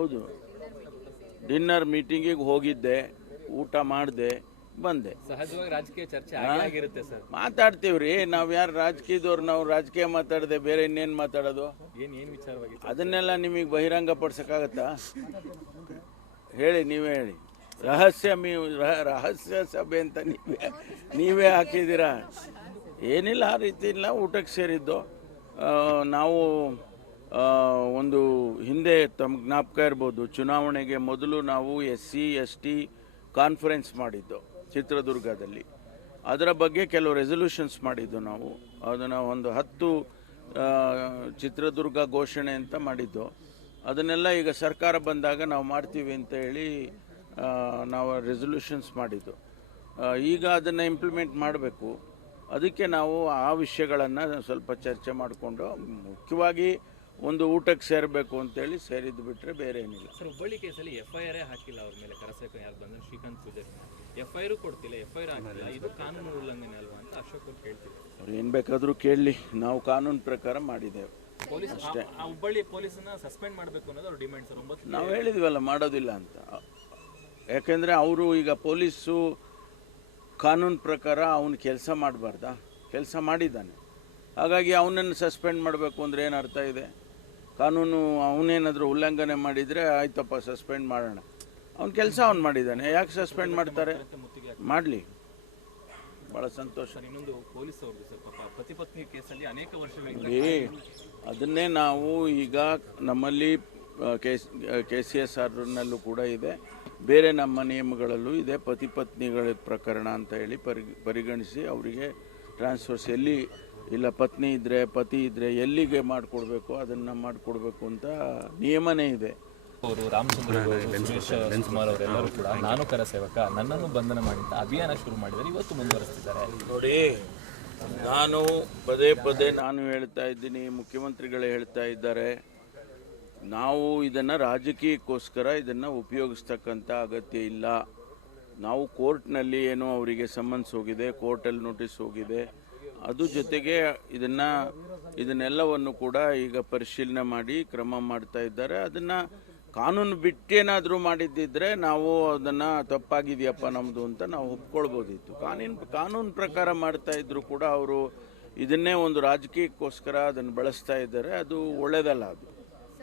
ಹೌದು, ಡಿನ್ನರ್ ಮೀಟಿಂಗಿಗೆ ಹೋಗಿದ್ದೆ, ಊಟ ಮಾಡಿದೆ, ಬಂದೆ. ಸಹಜವಾಗಿ ರಾಜಕೀಯ ಚರ್ಚೆ ಆಗಿರುತ್ತೆ ಸರ್. ಮಾತಾಡ್ತೀವ್ರಿ, ನಾವು ಯಾರು ರಾಜಕೀಯದವ್ರು, ನಾವು ರಾಜಕೀಯ ಮಾತಾಡದೆ ಬೇರೆ ಇನ್ನೇನು ಮಾತಾಡೋದು? ಏನು ವಿಚಾರವಾಗಿ ಅದನ್ನೆಲ್ಲ ನಿಮಗೆ ಬಹಿರಂಗ ಪಡಿಸೋಕ್ಕಾಗತ್ತಾ? ಹೇಳಿ, ನೀವೇ ಹೇಳಿ. ರಹಸ್ಯ ಸಭೆ ಅಂತ ನೀವೇ ಹಾಕಿದ್ದೀರಾ. ಏನಿಲ್ಲ, ಆ ರೀತಿ ಇಲ್ಲ. ಊಟಕ್ಕೆ ಸೇರಿದ್ದು ನಾವು ಒಂದು ಹಿಂದೆ ತಮ್ಮ ಜ್ಞಾಪಕ ಇರ್ಬೋದು, ಚುನಾವಣೆಗೆ ಮೊದಲು ನಾವು SC/ST ಕಾನ್ಫರೆನ್ಸ್ ಮಾಡಿದ್ದು ಚಿತ್ರದುರ್ಗದಲ್ಲಿ. ಅದರ ಬಗ್ಗೆ ಕೆಲವು ರೆಸಲ್ಯೂಷನ್ಸ್ ಮಾಡಿದ್ದು ನಾವು. ಅದನ್ನು ಒಂದು 10 ಚಿತ್ರದುರ್ಗ ಘೋಷಣೆ ಅಂತ ಮಾಡಿದ್ದು. ಅದನ್ನೆಲ್ಲ ಈಗ ಸರ್ಕಾರ ಬಂದಾಗ ನಾವು ಮಾಡ್ತೀವಿ ಅಂತ ಹೇಳಿ ನಾವು ರೆಸಲ್ಯೂಷನ್ಸ್ ಮಾಡಿದ್ದು. ಈಗ ಅದನ್ನು ಇಂಪ್ಲಿಮೆಂಟ್ ಮಾಡಬೇಕು. ಅದಕ್ಕೆ ನಾವು ಆ ವಿಷಯಗಳನ್ನು ಸ್ವಲ್ಪ ಚರ್ಚೆ ಮಾಡಿಕೊಂಡು, ಮುಖ್ಯವಾಗಿ ಒಂದು ಊಟಕ್ಕೆ ಸೇರಬೇಕು ಅಂತೇಳಿ ಸೇರಿದ್ದು ಬಿಟ್ಟರೆ ಬೇರೆ ಏನಿಲ್ಲ. ಸರ್, ಹುಬ್ಬಳ್ಳಿ ಕೇಸಲ್ಲಿ FIR ಹಾಕಿಲ್ಲ ಅವ್ರ ಮೇಲೆ, ಕರಸೇವಕ ಯಾರು ಬಂದ್ರೆ ಶ್ರೀಕಾಂತ್ ಪೂಜಾರಿ FIR ಕೊಡ್ತಿಲ್ಲ, FIR ಹಾಕಿಲ್ಲ, ಇದು ಕಾನೂನು ಉಲ್ಲಂಘನೆ ಅಲ್ವಾ ಅಂತ ಅಶೋಕ್ ಅವ್ರು ಹೇಳ್ತೀವಿ. ಅವ್ರು ಏನು ಬೇಕಾದರೂ ಕೇಳಲಿ, ನಾವು ಕಾನೂನು ಪ್ರಕಾರ ಮಾಡಿದ್ದೇವೆ. ಪೊಲೀಸ್ ಹುಬ್ಬಳ್ಳಿ ಪೊಲೀಸನ್ನ ಸಸ್ಪೆಂಡ್ ಮಾಡಬೇಕು ಅನ್ನೋದು ಅವ್ರ ಡಿಮ್ಯಾಂಡ್ ಸರ್. 9 ನಾವು ಹೇಳಿದ್ವಲ್ಲ, ಮಾಡೋದಿಲ್ಲ ಅಂತ. ಯಾಕೆಂದರೆ ಅವರು ಈಗ ಪೊಲೀಸು ಕಾನೂನು ಪ್ರಕಾರ ಅವನು ಕೆಲಸ ಮಾಡಬಾರ್ದಾ? ಕೆಲಸ ಮಾಡಿದ್ದಾನೆ. ಹಾಗಾಗಿ ಅವನನ್ನು ಸಸ್ಪೆಂಡ್ ಮಾಡಬೇಕು ಅಂದರೆ ಏನು ಅರ್ಥ ಇದೆ? ಕಾನೂನು ಅವನೇನಾದರೂ ಉಲ್ಲಂಘನೆ ಮಾಡಿದರೆ ಆಯ್ತಪ್ಪ ಸಸ್ಪೆಂಡ್ ಮಾಡೋಣ. ಅವ್ನ ಕೆಲಸ ಅವ್ನು ಮಾಡಿದ್ದಾನೆ, ಯಾಕೆ ಸಸ್ಪೆಂಡ್ ಮಾಡ್ತಾರೆ? ಮಾಡಲಿ, ಭಾಳ ಸಂತೋಷ. ಇನ್ನೊಂದು ಪೊಲೀಸ್ ಅವ್ರದ್ದು ಸರ್, ಪಾಪ ಪತಿ ಪತ್ನಿ ಕೇಸಲ್ಲಿ ಅನೇಕ ವರ್ಷಗಳಿಂದ ಅದನ್ನೇ ನಾವು ಈಗ ನಮ್ಮಲ್ಲಿ KCSRನಲ್ಲೂ ಕೂಡ ಇದೆ, ಬೇರೆ ನಮ್ಮ ನಿಯಮಗಳಲ್ಲೂ ಇದೆ. ಪತಿ ಪತ್ನಿಗಳ ಪ್ರಕರಣ ಅಂತ ಹೇಳಿ ಪರಿಗಣಿಸಿ ಅವರಿಗೆ ಟ್ರಾನ್ಸ್ಫರ್ಸ್ ಎಲ್ಲಿ ಇಲ್ಲ, ಪತ್ನಿ ಇದ್ದರೆ ಪತಿ ಇದ್ದರೆ ಎಲ್ಲಿಗೆ ಮಾಡಿಕೊಡ್ಬೇಕು ಅದನ್ನು ಮಾಡಿಕೊಡ್ಬೇಕು ಅಂತ ನಿಯಮನೇ ಇದೆ. ಅವರು ರಾಮಚಂದ್ರ ಸುರೇಶ್ ಕುಮಾರ್ ಅವರೆಲ್ಲರೂ ಕೂಡ ನಾನು ಕರಸೇವಕ, ನನ್ನನ್ನು ಬಂಧನ ಮಾಡಿ ಅಭಿಯಾನ ಶುರು ಮಾಡಿದರೆ ಇವತ್ತು ಮುಂದುವರಿಸ್ತಿದ್ದಾರೆ. ನೋಡಿ, ನಾನು ಪದೇ ಪದೇ ನಾನು ಹೇಳ್ತಾ ಇದ್ದೀನಿ, ಮುಖ್ಯಮಂತ್ರಿಗಳೇ ಹೇಳ್ತಾ ಇದ್ದಾರೆ, ನಾವು ಇದನ್ನು ರಾಜಕೀಯಕ್ಕೋಸ್ಕರ ಇದನ್ನು ಉಪಯೋಗಿಸ್ತಕ್ಕಂಥ ಅಗತ್ಯ ಇಲ್ಲ. ನಾವು ಕೋರ್ಟ್ನಲ್ಲಿ ಏನೋ ಅವರಿಗೆ ಸಮನ್ಸ್ ಹೋಗಿದೆ, ಕೋರ್ಟಲ್ಲಿ ನೋಟಿಸ್ ಹೋಗಿದೆ, ಅದು ಜೊತೆಗೆ ಇದನ್ನೆಲ್ಲವನ್ನು ಕೂಡ ಈಗ ಪರಿಶೀಲನೆ ಮಾಡಿ ಕ್ರಮ ಮಾಡ್ತಾ ಇದ್ದಾರೆ. ಅದನ್ನು ಕಾನೂನು ಬಿಟ್ಟೇನಾದರೂ ಮಾಡಿದ್ದಿದ್ರೆ ನಾವು ಅದನ್ನು ತಪ್ಪಾಗಿದೆಯಪ್ಪ ನಮ್ಮದು ಅಂತ ನಾವು ಒಪ್ಕೊಳ್ಬೋದಿತ್ತು. ಕಾನೂನು ಪ್ರಕಾರ ಮಾಡ್ತಾ ಇದ್ರು ಕೂಡ ಅವರು ಇದನ್ನೇ ಒಂದು ರಾಜಕೀಯಕ್ಕೋಸ್ಕರ ಅದನ್ನು ಬಳಸ್ತಾ ಇದ್ದಾರೆ. ಅದು ಒಳ್ಳೆಯದಲ್ಲ. ಅದು